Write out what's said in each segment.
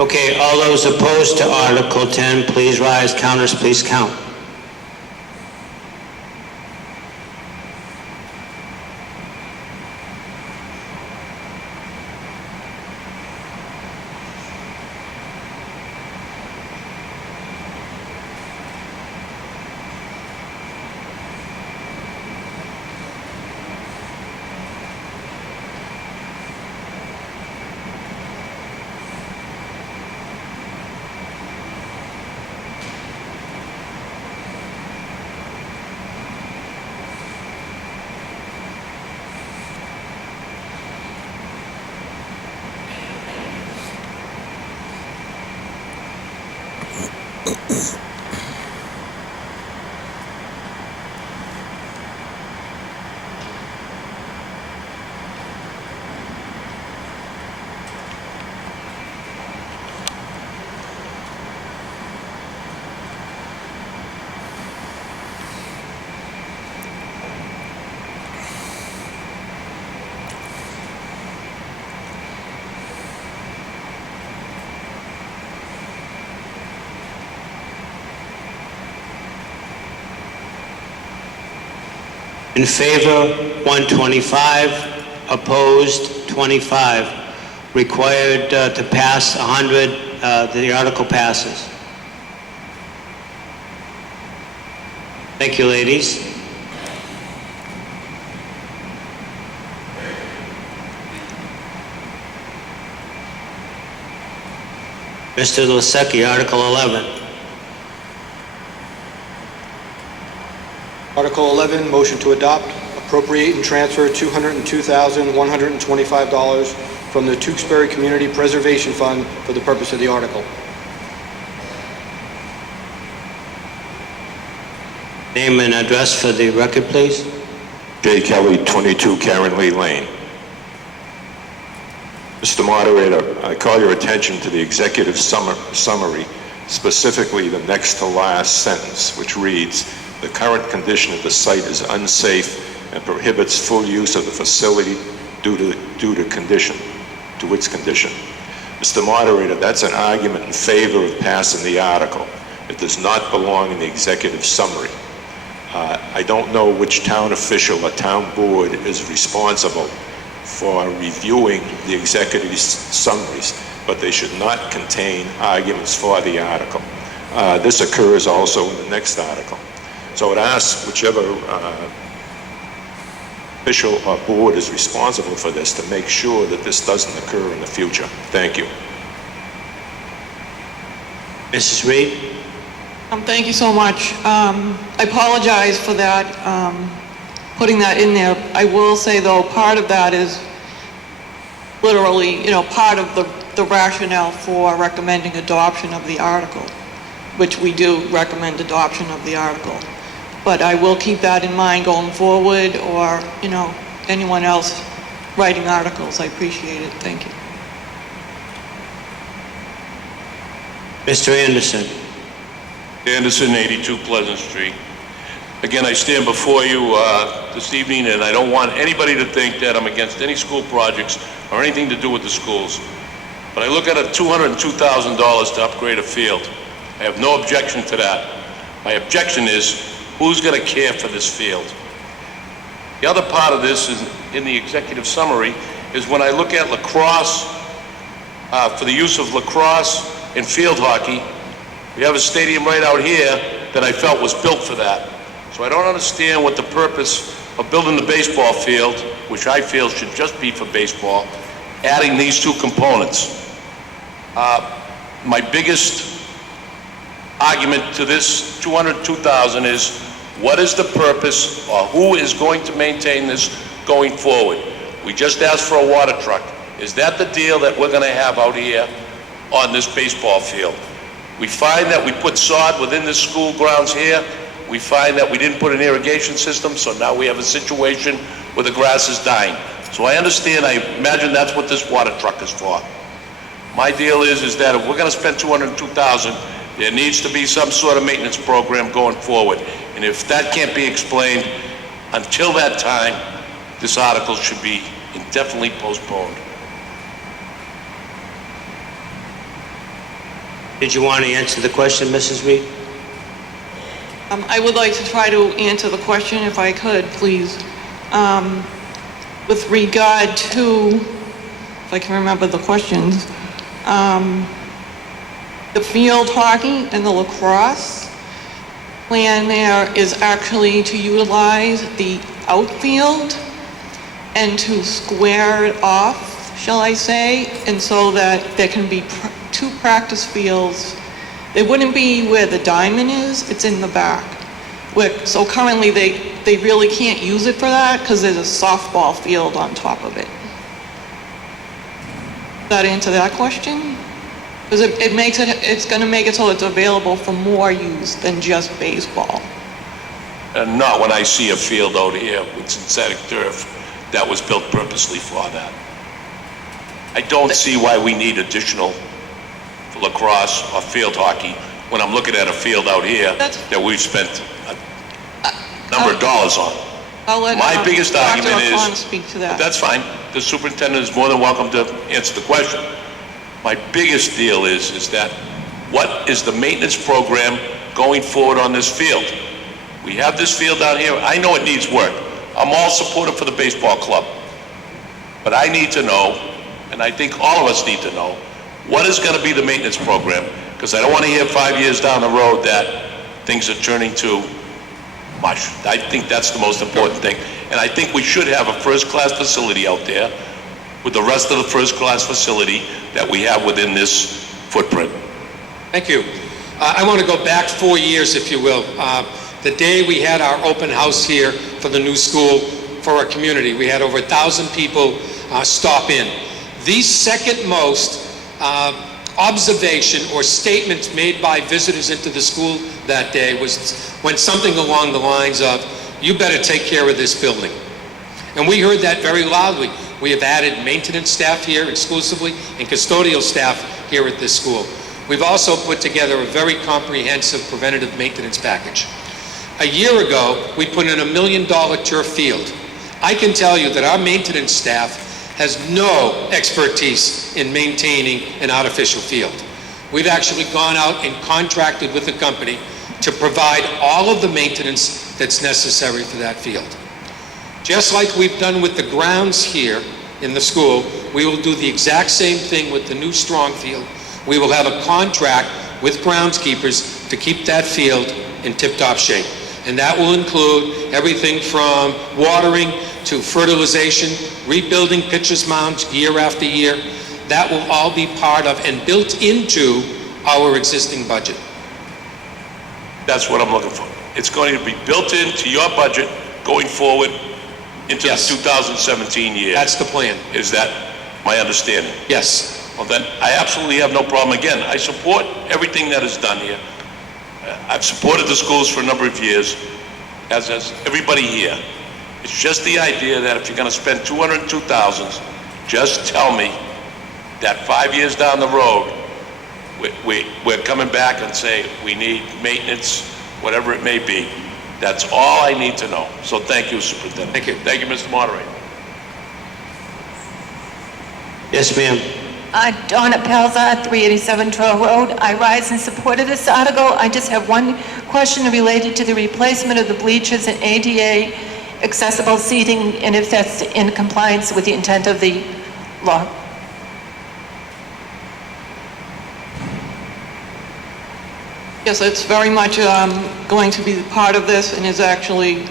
Okay, all those opposed to Article 10, please rise. Counters, please count. In favor, 125. Opposed, 25. Required to pass 100. The article passes. Thank you, ladies. Mr. Lasecki, Article 11. Article 11, motion to adopt, appropriate and transfer $202,125 from the Tewksbury Community Preservation Fund for the purpose of the article. Name and address for the record, please. J. Kelly, 22 Karen Lee Lane. Mr. Moderator, I call your attention to the executive summary, specifically the next to last sentence, which reads, "The current condition of the site is unsafe and prohibits full use of the facility due to its condition." Mr. Moderator, that's an argument in favor of passing the article. It does not belong in the executive summary. I don't know which town official or town board is responsible for reviewing the executive summaries, but they should not contain arguments for the article. This occurs also in the next article. So I'd ask whichever official or board is responsible for this to make sure that this doesn't occur in the future. Thank you. Mrs. Reed? Thank you so much. I apologize for that, putting that in there. I will say, though, part of that is literally, part of the rationale for recommending adoption of the article, which we do recommend adoption of the article. But I will keep that in mind going forward, or, anyone else writing articles. I appreciate it. Thank you. Mr. Anderson? Anderson, 82 Pleasant Street. Again, I stand before you this evening, and I don't want anybody to think that I'm against any school projects or anything to do with the schools. But I look at $202,000 to upgrade a field. I have no objection to that. My objection is, who's going to care for this field? The other part of this is in the executive summary is when I look at lacrosse, for the use of lacrosse and field hockey, we have a stadium right out here that I felt was built for that. So I don't understand what the purpose of building the baseball field, which I feel should just be for baseball, adding these two components. My biggest argument to this $202,000 is, what is the purpose, or who is going to maintain this going forward? We just asked for a water truck. Is that the deal that we're going to have out here on this baseball field? We find that we put sod within the school grounds here. We find that we didn't put an irrigation system, so now we have a situation where the grass is dying. So I understand, I imagine that's what this water truck is for. My deal is that if we're going to spend $202,000, there needs to be some sort of maintenance program going forward. And if that can't be explained, until that time, this article should be indefinitely postponed. Did you want to answer the question, Mrs. Reed? I would like to try to answer the question if I could, please. With regard to, if I can remember the questions, the field hockey and the lacrosse plan there is actually to utilize the outfield and to square it off, shall I say, and so that there can be two practice fields. They wouldn't be where the diamond is, it's in the back. So currently they really can't use it for that because there's a softball field on top of it. Does that answer that question? Because it's going to make it so it's available for more use than just baseball. And not when I see a field out here with synthetic turf that was built purposely for that. I don't see why we need additional lacrosse or field hockey when I'm looking at a field out here that we've spent a number of dollars on. I'll let My biggest argument Dr. is, O'Connor speak to that. that's fine, the superintendent is more than welcome to answer the question. My biggest deal is that what is the maintenance program going forward on this field? We have this field down here, I know it needs work. I'm all supportive for the baseball club. But I need to know, and I think all of us need to know, what is going to be the maintenance program? Because I don't want to hear 5 years down the road that things are turning to mush. I think that's the most important thing. And I think we should have a first-class facility out there with the rest of the first-class facility that we have within this footprint. Thank you. I want to go back 4 years, if you will. The day we had our open house here for the new school for our community, we had over 1,000 people stop in. The second most observation or statement made by visitors into the school that day went something along the lines of, "You better take care of this building." And we heard that very loudly. We have added maintenance staff here exclusively and custodial staff here at this school. We've also put together a very comprehensive preventative maintenance package. A year ago, we put in $1 million turf field. I can tell you that our maintenance staff has no expertise in maintaining an artificial field. We've actually gone out and contracted with the company to provide all of the maintenance that's necessary for that field. Just like we've done with the grounds here in the school, we will do the exact same thing with the new Strong field. We will have a contract with groundskeepers to keep that field in tip-top shape. And that will include everything from watering to fertilization, rebuilding pitcher's mounds year after year. That will all be part of and built into our existing budget. That's what I'm looking for. It's going to be built into your budget going forward into Yes. the 2017 year. That's the plan. Is that my understanding? Yes. Well, then, I absolutely have no problem. Again, I support everything that is done here. I've supported the schools for a number of years, as has everybody here. It's just the idea that if you're going to spend $202,000, just tell me that 5 years down the road, we're coming back and say we need maintenance, whatever it may be. That's all I need to know. So thank you, Superintendent. Thank you. Thank you, Mr. Moderator. Yes, ma'am. Donna Palza, 387 Trail Road. I rise in support of this article. I just have one question related to the replacement of the bleachers and ADA accessible seating, and if that's in compliance with the intent of the law. Yes, it's very much going to be part of this and is actually,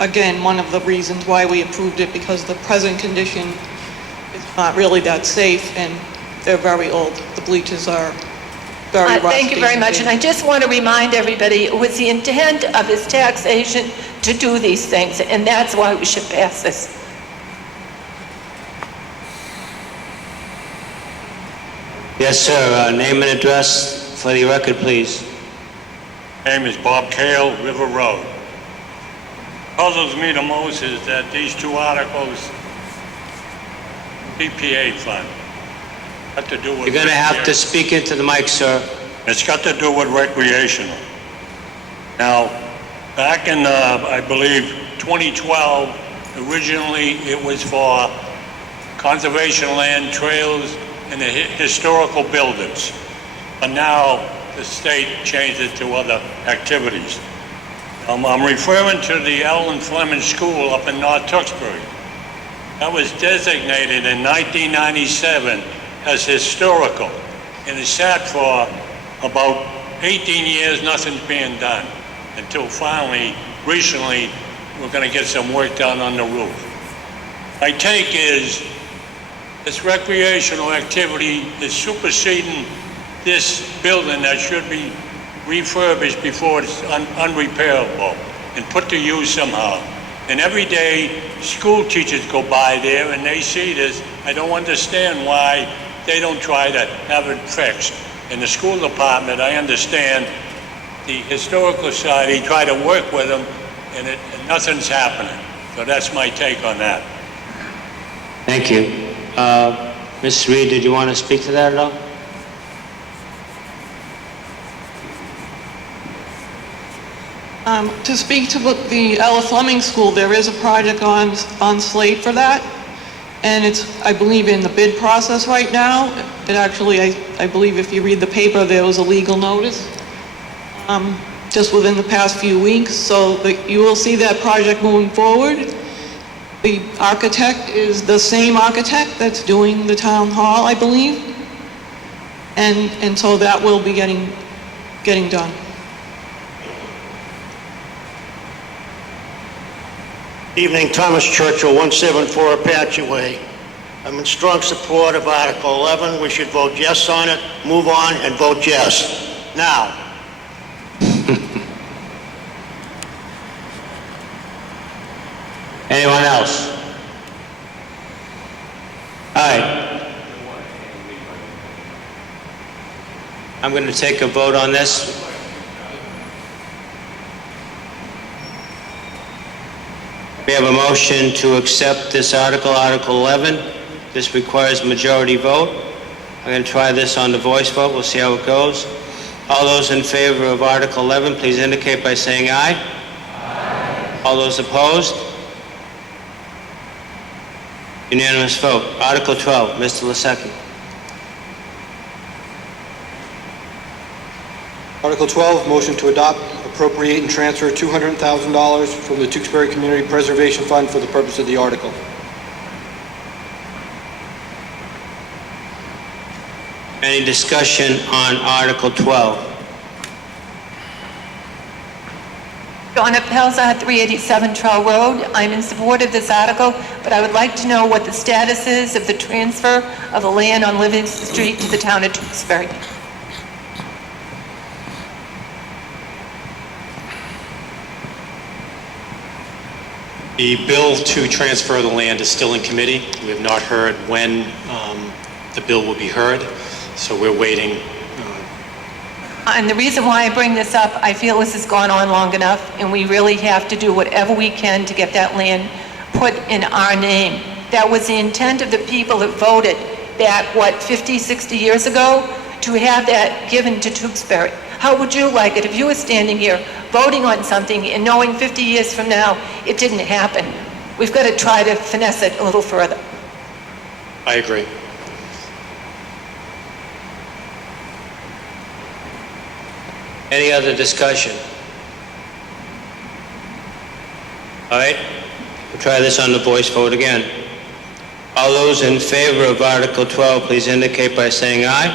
again, one of the reasons why we approved it, because the present condition is not really that safe and they're very old. The bleachers are very rusty. Thank you very much, and I just want to remind everybody, it was the intent of this taxation to do these things, and that's why we should pass this. Yes, sir. Name and address for the record, please. Name is Bob Kale, River Road. Puzzles me the most is that these two articles, PPA fund, got to do with... You're going to have to speak into the mic, sir. It's got to do with recreational. Now, back in, I believe, 2012, originally it was for conservation land, trails, and the historical buildings. but now the state changed it to other activities. I'm referring to the Ellen Fleming School up in North Tewksbury. That was designated in 1997 as historical, and it sat for about 18 years, nothing's being done, until finally, recently, we're going to get some work done on the roof. My take is this recreational activity is superseding this building that should be refurbished before it's unrepairable and put to use somehow. And every day, school teachers go by there and they see this. I don't understand why they don't try to have it fixed. In the school department, I understand the historical society try to work with them and nothing's happening. So that's my take on that. Thank you. Ms. Reed, did you want to speak to that at all? To speak to the Ella Fleming School, there is a project on slate for that, and it's, I believe, in the bid process right now. It actually, I believe if you read the paper, there was a legal notice just within the past few weeks, so that you will see that project moving forward. The architect is the same architect that's doing the town hall, I believe, and so that will be getting done. Evening, Thomas Churchill, 174 Apache Way. I'm in strong support of Article 11. We should vote yes on it, move on, and vote yes. Now. Anyone else? All right. I'm going to take a vote on this. We have a motion to accept this article, Article 11. This requires a majority vote. I'm going to try this on the voice vote. We'll see how it goes. All those in favor of Article 11, please indicate by saying aye. Aye. All those opposed? Unanimous vote. Article 12, Mr. Lasecki. Article 12, motion to adopt, appropriate, and transfer $200,000 from the Tewksbury Community Preservation Fund for the purpose of the article. Any discussion on Article 12? Donna Pelza, 387 Trail Road. I'm in support of this article, but I would like to know what the status is of the transfer of the land on Livingston Street to the town of Tewksbury. The bill to transfer the land is still in committee. We have not heard when the bill will be heard, so we're waiting. And the reason why I bring this up, I feel this has gone on long enough, and we really have to do whatever we can to get that land put in our name. That was the intent of the people that voted back, 50, 60 years ago, to have that given to Tewksbury. How would you like it if you were standing here voting on something and knowing 50 years from now it didn't happen? We've got to try to finesse it a little further. I agree. Any other discussion? All right, we'll try this on the voice vote again. All those in favor of Article 12, please indicate by saying aye.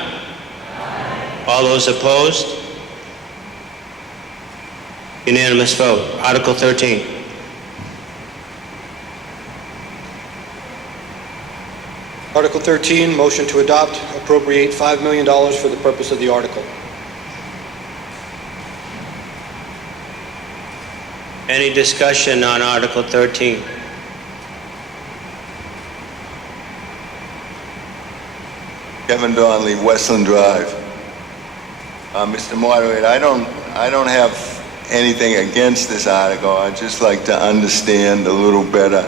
Aye. All those opposed? Unanimous vote. Article 13. Article 13, motion to adopt, appropriate $5 million for the purpose of the article. Any discussion on Article 13? Kevin Donnelly, Westland Drive. Mr. Moderator, I don't have anything against this article. I'd just like to understand a little better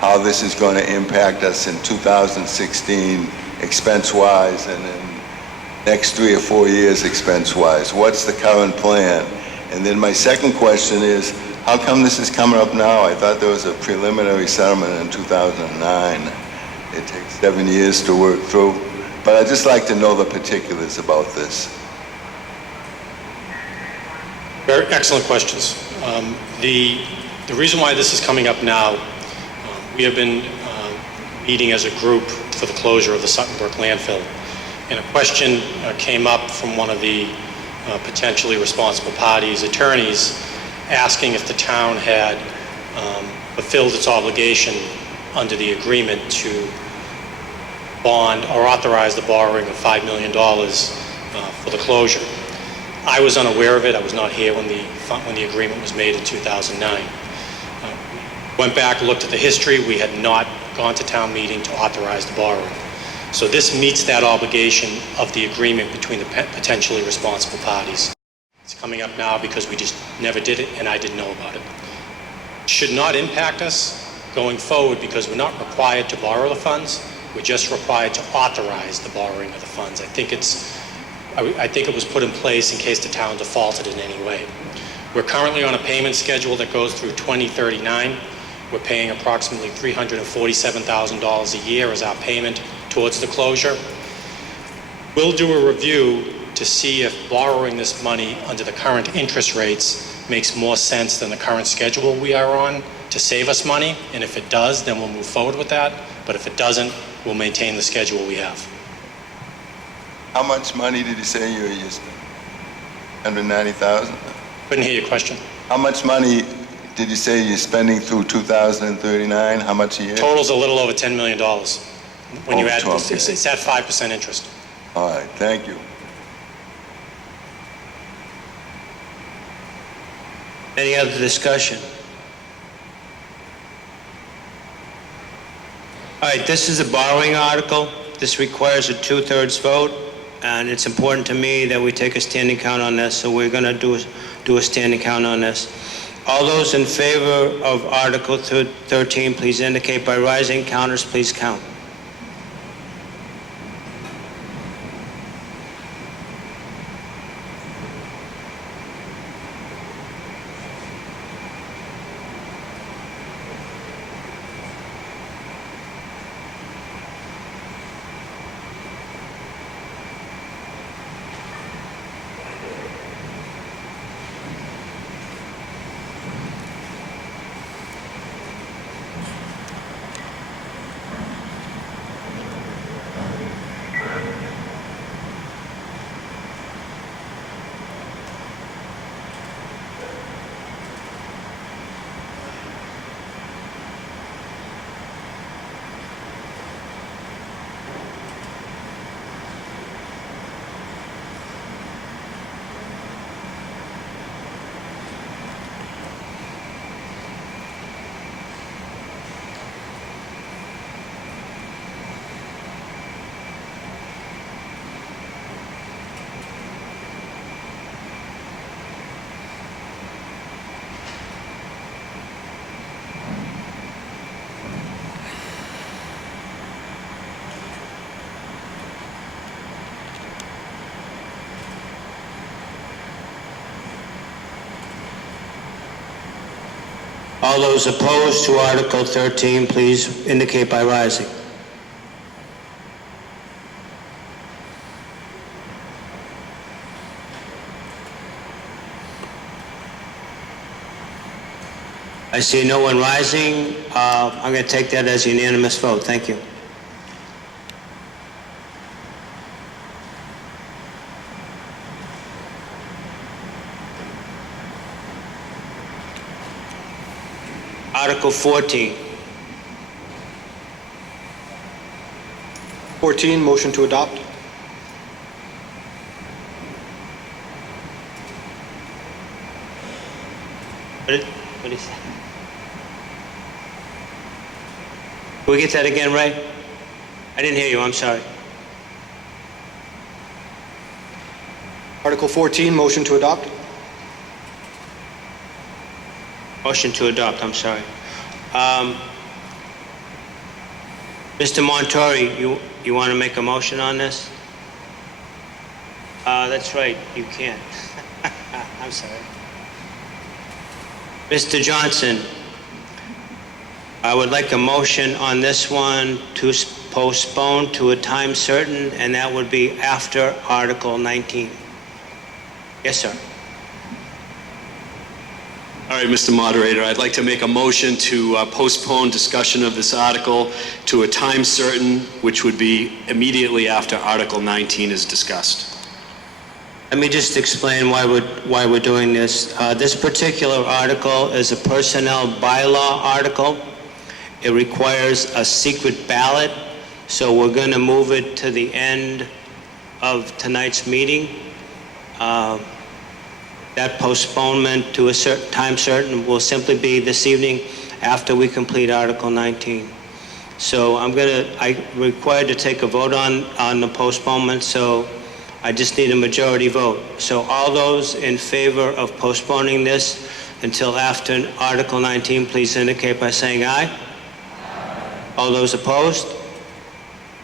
how this is going to impact us in 2016 expense-wise and in next 3 or 4 years expense-wise. What's the current plan? And then my second question is, how come this is coming up now? I thought there was a preliminary settlement in 2009. It takes 7 years to work through. But I'd just like to know the particulars about this. Very excellent questions. The reason why this is coming up now, we have been meeting as a group for the closure of the Sutton Brook landfill. And a question came up from one of the potentially responsible parties' attorneys asking if the town had fulfilled its obligation under the agreement to bond or authorize the borrowing of $5 million for the closure. I was unaware of it. I was not here when the agreement was made in 2009. Went back, looked at the history. We had not gone to town meeting to authorize the borrowing. So this meets that obligation of the agreement between the potentially responsible parties. It's coming up now because we just never did it and I didn't know about it. Should not impact us going forward because we're not required to borrow the funds. We're just required to authorize the borrowing of the funds. I think it was put in place in case the town defaulted in any way. We're currently on a payment schedule that goes through 2039. We're paying approximately $347,000 a year as our payment towards the closure. We'll do a review to see if borrowing this money under the current interest rates makes more sense than the current schedule we are on to save us money. And if it does, then we'll move forward with that. But if it doesn't, we'll maintain the schedule we have. How much money did you say you used? 190,000? Couldn't hear your question. How much money did you say you're spending through 2039? How much a year? Total's a little over $10 million. When you add, okay. it's at 5% interest. All right, thank you. Any other discussion? All right, this is a borrowing article. This requires a 2/3 vote, and it's important to me that we take a standing count on this, so we're going to do a standing count on this. All those in favor of Article 13, please indicate by rising. Counters, please count. All those opposed to Article 13, please indicate by rising. I see no one rising. I'm going to take that as a unanimous vote. Thank you. Article 14. 14, motion to adopt. What is that? Can we get that again, Ray? I didn't hear you, I'm sorry. Article 14, motion to adopt. Motion to adopt, I'm sorry. Mr. Montori, you want to make a motion on this? That's right, you can't. I'm sorry. Mr. Johnson, I would like a motion on this one to postpone to a time certain, and that would be after Article 19. Yes, sir. All right, Mr. Moderator, I'd like to make a motion to postpone discussion of this article to a time certain, which would be immediately after Article 19 is discussed. Let me just explain why we're doing this. This particular article is a personnel bylaw article. It requires a secret ballot, so we're going to move it to the end of tonight's meeting. That postponement to a certain time certain will simply be this evening after we complete Article 19. So I'm required to take a vote on the postponement, so I just need a majority vote. So all those in favor of postponing this until after Article 19, please indicate by saying aye. All those opposed?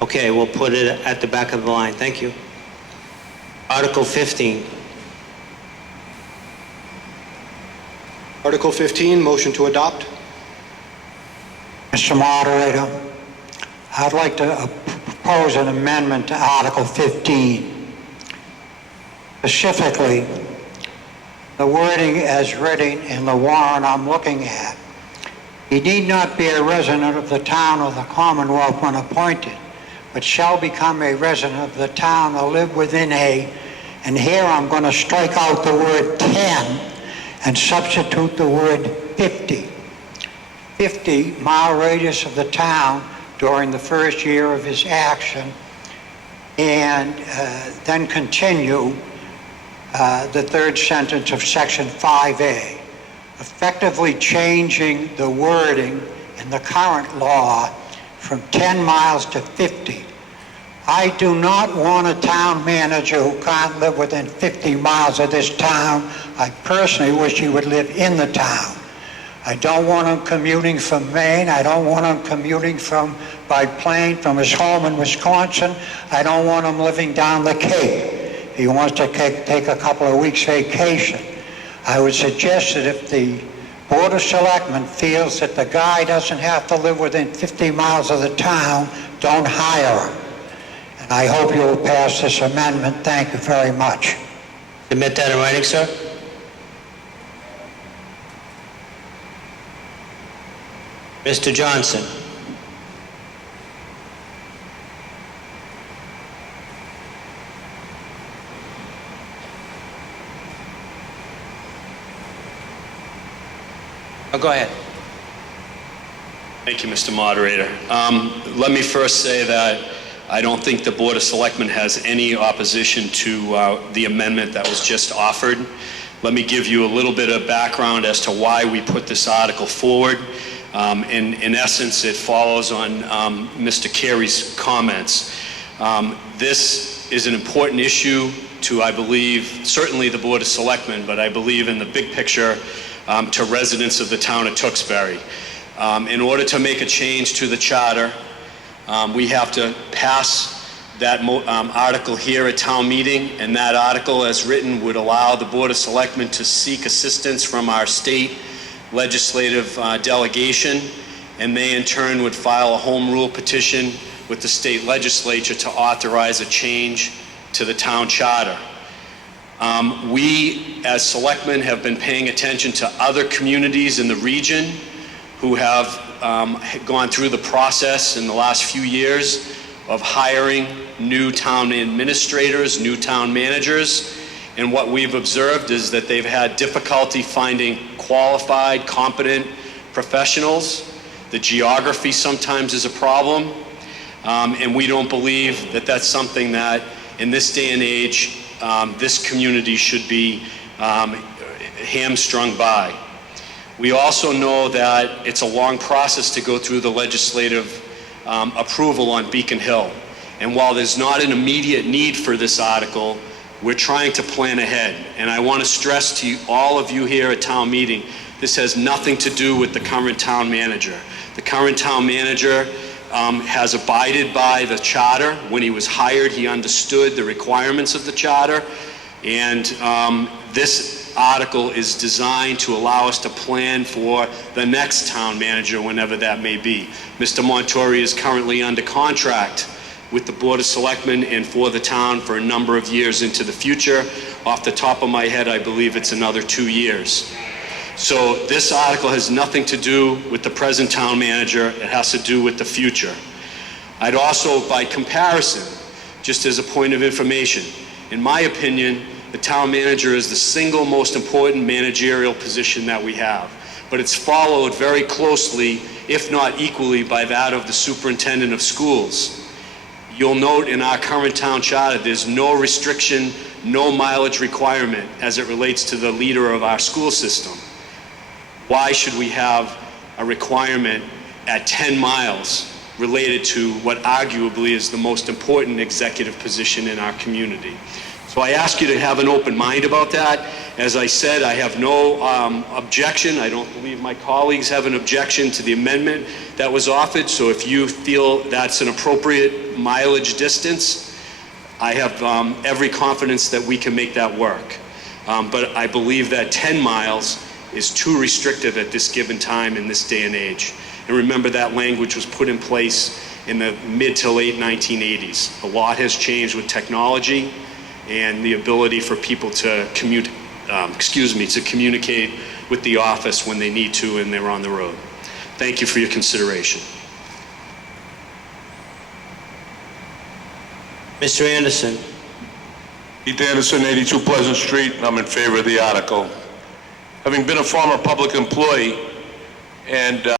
Okay, we'll put it at the back of the line. Thank you. Article 15. Article 15, motion to adopt. Mr. Moderator, I'd like to propose an amendment to Article 15. Specifically, the wording as written in the warrant I'm looking at. He need not be a resident of the town or the Commonwealth when appointed, but shall become a resident of the town or live within and here I'm going to strike out the word 10 and substitute the word 50. 50-mile radius of the town during the first year of his action, and then continue the third sentence of Section 5A, effectively changing the wording in the current law from 10 miles to 50. I do not want a town manager who can't live within 50 miles of this town. I personally wish he would live in the town. I don't want him commuting from Maine. I don't want him commuting by plane from his home in Wisconsin. I don't want him living down the Cape. He wants to take a couple of weeks vacation. I would suggest that if the Board of Selectmen feels that the guy doesn't have to live within 50 miles of the town, don't hire him. And I hope you will pass this amendment. Thank you very much. Submit that in writing, sir. Mr. Johnson. Oh, go ahead. Thank you, Mr. Moderator. Let me first say that I don't think the Board of Selectmen has any opposition to the amendment that was just offered. Let me give you a little bit of background as to why we put this article forward. In essence, it follows on Mr. Carey's comments. This is an important issue to, I believe, certainly the Board of Selectmen, but I believe in the big picture to residents of the town of Tewksbury. In order to make a change to the charter, we have to pass that article here at town meeting, and that article as written would allow the Board of Selectmen to seek assistance from our state legislative delegation, and they in turn would file a home rule petition with the state legislature to authorize a change to the town charter. We as selectmen have been paying attention to other communities in the region who have gone through the process in the last few years of hiring new town administrators, new town managers, and what we've observed is that they've had difficulty finding qualified, competent professionals. The geography sometimes is a problem, and we don't believe that that's something that in this day and age this community should be hamstrung by. We also know that it's a long process to go through the legislative approval on Beacon Hill. And while there's not an immediate need for this article, we're trying to plan ahead. And I want to stress to all of you here at town meeting, this has nothing to do with the current town manager. The current town manager has abided by the charter. When he was hired, he understood the requirements of the charter. And this article is designed to allow us to plan for the next town manager, whenever that may be. Mr. Montori is currently under contract with the Board of Selectmen and for the town for a number of years into the future. Off the top of my head, I believe it's another 2 years. So this article has nothing to do with the present town manager. It has to do with the future. I'd also, by comparison, just as a point of information, in my opinion, the town manager is the single most important managerial position that we have. But it's followed very closely, if not equally, by that of the superintendent of schools. You'll note in our current town charter, there's no restriction, no mileage requirement as it relates to the leader of our school system. Why should we have a requirement at 10 miles related to what arguably is the most important executive position in our community? So I ask you to have an open mind about that. As I said, I have no objection. I don't believe my colleagues have an objection to the amendment that was offered. So if you feel that's an appropriate mileage distance, I have every confidence that we can make that work. But I believe that 10 miles is too restrictive at this given time in this day and age. And remember, that language was put in place in the mid to late 1980s. A lot has changed with technology and the ability for people to communicate with the office when they need to and they're on the road. Thank you for your consideration. Mr. Anderson. Keith Anderson, 82 Pleasant Street, and I'm in favor of the article. Having been a former public employee and